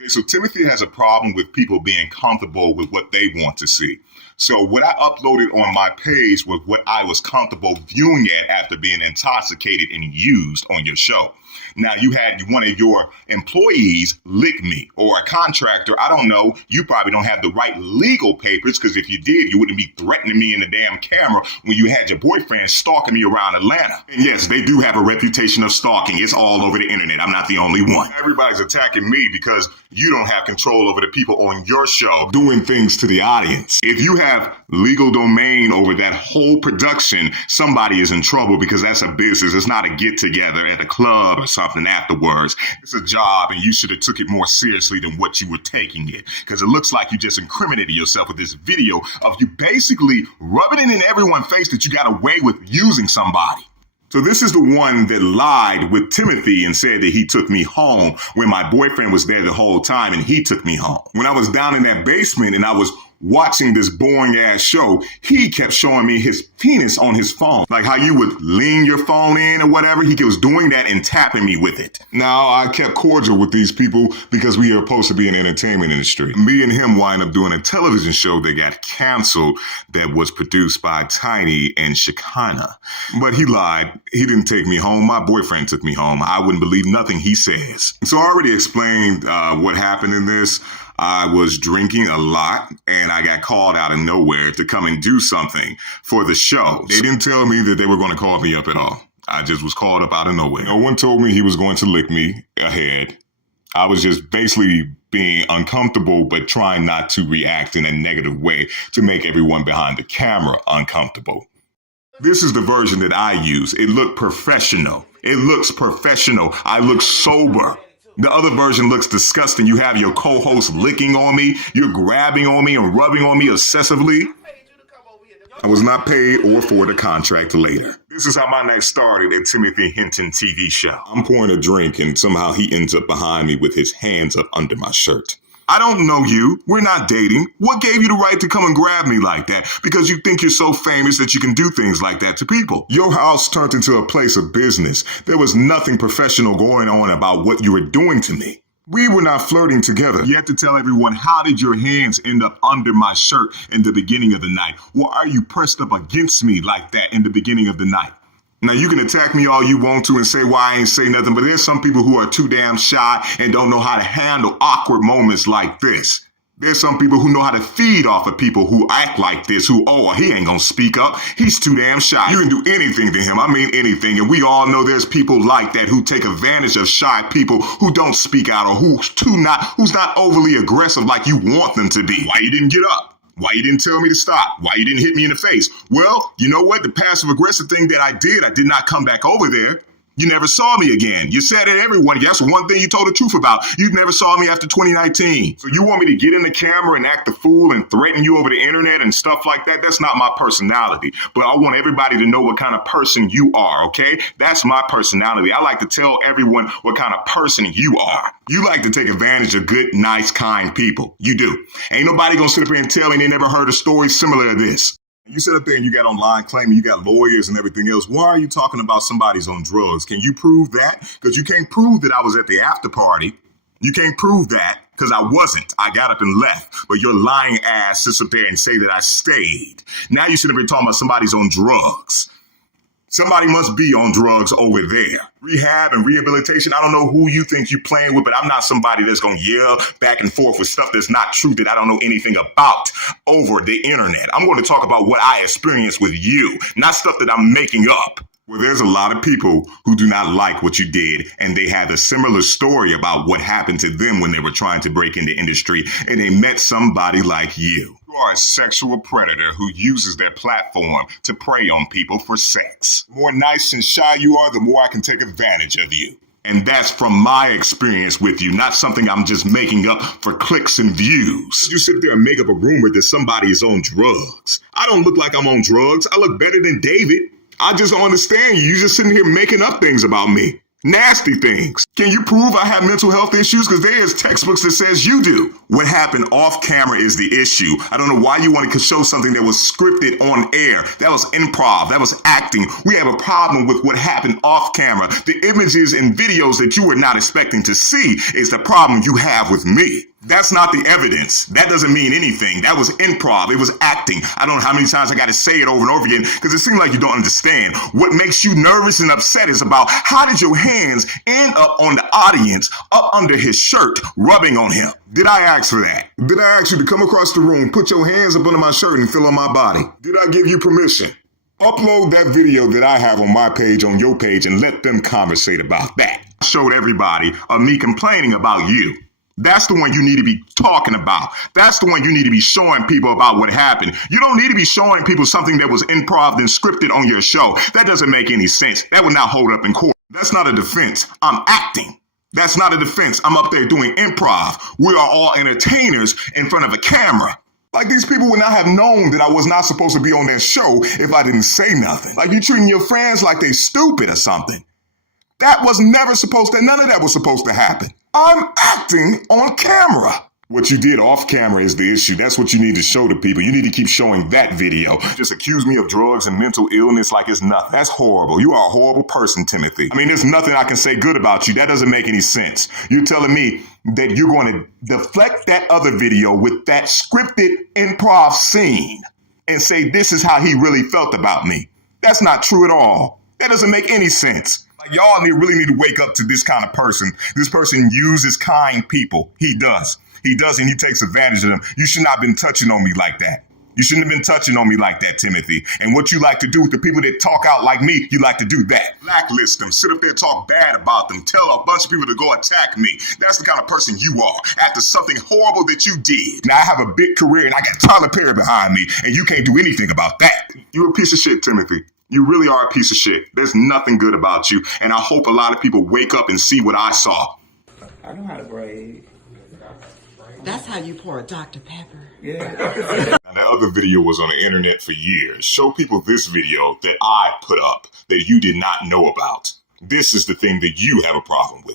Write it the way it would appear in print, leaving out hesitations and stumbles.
Okay, so Timothy has a problem with people being comfortable with what they want to see. So what I uploaded on my page was what I was comfortable viewing at after being intoxicated and used on your show. Now, you had one of your employees lick me, or a contractor. I don't know. You probably don't have the right legal papers, because if you did, you wouldn't be threatening me in the damn camera when you had your boyfriend stalking me around Atlanta. And yes, they do have a reputation of stalking. It's all over the internet. I'm not the only one. Everybody's attacking me because you don't have control over the people on your show doing things to the audience. If you have legal domain over that whole production, somebody is in trouble, because that's a business. It's not a get together at a club or something afterwards. It's a job, and you should have took it more seriously than what you were taking it, because it looks like you just incriminated yourself with this video of you basically rubbing it in everyone's face that you got away with using somebody. So this is the one that lied with Timothy and said that he took me home when my boyfriend was there the whole time, and he took me home. When I was down in that basement and I was watching this boring ass show, he kept showing me his penis on his phone. Like how you would lean your phone in or whatever. He was doing that and tapping me with it. Now, I kept cordial with these people because we are supposed to be in the entertainment industry. Me and him wind up doing a television show that got canceled that was produced by Tiny and Shekinah. But he lied. He didn't take me home. My boyfriend took me home. I wouldn't believe nothing he says. So I already explained what happened in this. I was drinking a lot, and I got called out of nowhere to come and do something for the show. They didn't tell me that they were going to call me up at all. I just was called up out of nowhere. No one told me he was going to lick me ahead. I was just basically being uncomfortable, but trying not to react in a negative way to make everyone behind the camera uncomfortable. This is the version that I use. It looked professional. It looks professional. I look sober. The other version looks disgusting. You have your co-host licking on me. You're grabbing on me and rubbing on me obsessively. I was not paid or afford a contract later. This is how my night started at Timothy Hinton TV show. I'm pouring a drink, and somehow he ends up behind me with his hands up under my shirt. I don't know you. We're not dating. What gave you the right to come and grab me like that? Because you think you're so famous that you can do things like that to people. Your house turned into a place of business. There was nothing professional going on about what you were doing to me. We were not flirting together. You have to tell everyone, how did your hands end up under my shirt in the beginning of the night? Why are you pressed up against me like that in the beginning of the night? Now, you can attack me all you want to and say why I ain't say nothing, but there's some people who are too damn shy and don't know how to handle awkward moments like this. There's some people who know how to feed off of people who act like this, who, oh, he ain't gonna speak up. He's too damn shy. You can do anything to him. I mean anything. And we all know there's people like that who take advantage of shy people who don't speak out, or who's not overly aggressive like you want them to be. Why you didn't get up? Why you didn't tell me to stop? Why you didn't hit me in the face? Well, you know what? The passive aggressive thing that I did not come back over there. You never saw me again. You said it, everyone. That's one thing you told the truth about. You never saw me after 2019. So you want me to get in the camera and act the fool and threaten you over the internet and stuff like that? That's not my personality. But I want everybody to know what kind of person you are, okay? That's my personality. I like to tell everyone what kind of person you are. You like to take advantage of good, nice, kind people. You do. Ain't nobody gonna sit up here and tell me they never heard a story similar to this. You sit up there and you got online claiming you got lawyers and everything else. Why are you talking about somebody's on drugs? Can you prove that? Because you can't prove that I was at the after party. You can't prove that because I wasn't. I got up and left. But your lying ass sits up there and say that I stayed. Now you sit up here talking about somebody's on drugs. Somebody must be on drugs over there. Rehab and rehabilitation, I don't know who you think you're playing with, but I'm not somebody that's going to yell back and forth with stuff that's not true, that I don't know anything about over the internet. I'm going to talk about what I experienced with you, not stuff that I'm making up. Well, there's a lot of people who do not like what you did, and they have a similar story about what happened to them when they were trying to break into industry, and they met somebody like you. You are a sexual predator who uses their platform to prey on people for sex. The more nice and shy you are, the more I can take advantage of you. And that's from my experience with you, not something I'm just making up for clicks and views. You sit there and make up a rumor that somebody is on drugs. I don't look like I'm on drugs. I look better than David. I just don't understand you. You're just sitting here making up things about me. Nasty things. Can you prove I have mental health issues? Because there's textbooks that says you do. What happened off camera is the issue. I don't know why you want to show something that was scripted on air. That was improv. That was acting. We have a problem with what happened off camera. The images and videos that you were not expecting to see is the problem you have with me. That's not the evidence. That doesn't mean anything. That was improv. It was acting. I don't know how many times I got to say it over and over again because it seems like you don't understand. What makes you nervous and upset is about how did your hands end up on the audience, up under his shirt, rubbing on him. Did I ask for that? Did I ask you to come across the room, put your hands up under my shirt and feel on my body? Did I give you permission? Upload that video that I have on my page on your page and let them conversate about that. I showed everybody of me complaining about you. That's the one you need to be talking about. That's the one you need to be showing people about what happened. You don't need to be showing people something that was improv and scripted on your show. That doesn't make any sense. That would not hold up in court. That's not a defense. I'm acting. That's not a defense. I'm up there doing improv. We are all entertainers in front of a camera. Like these people would not have known that I was not supposed to be on their show if I didn't say nothing. Like you treating your friends like they stupid or something. That was never supposed to, none of that was supposed to happen. I'm acting on camera. What you did off camera is the issue. That's what you need to show to people. You need to keep showing that video. Just accuse me of drugs and mental illness like it's nothing. That's horrible. You are a horrible person, Timothy. I mean, there's nothing I can say good about you. That doesn't make any sense. You're telling me that you're going to deflect that other video with that scripted improv scene and say this is how he really felt about me. That's not true at all. That doesn't make any sense. Y'all really need to wake up to this kind of person. This person uses kind people. He does. He does, and he takes advantage of them. You should not have been touching on me like that. You shouldn't have been touching on me like that, Timothy. And what you like to do with the people that talk out like me, you like to do that. Blacklist them. Sit up there, talk bad about them. Tell a bunch of people to go attack me. That's the kind of person you are after something horrible that you did. Now, I have a big career, and I got Tyler Perry behind me, and you can't do anything about that. You're a piece of shit, Timothy. You really are a piece of shit. There's nothing good about you. And I hope a lot of people wake up and see what I saw. I know how to braid. That's how you pour a Dr. Pepper. Yeah. Now, that other video was on the internet for years. Show people this video that I put up that you did not know about. This is the thing that you have a problem with.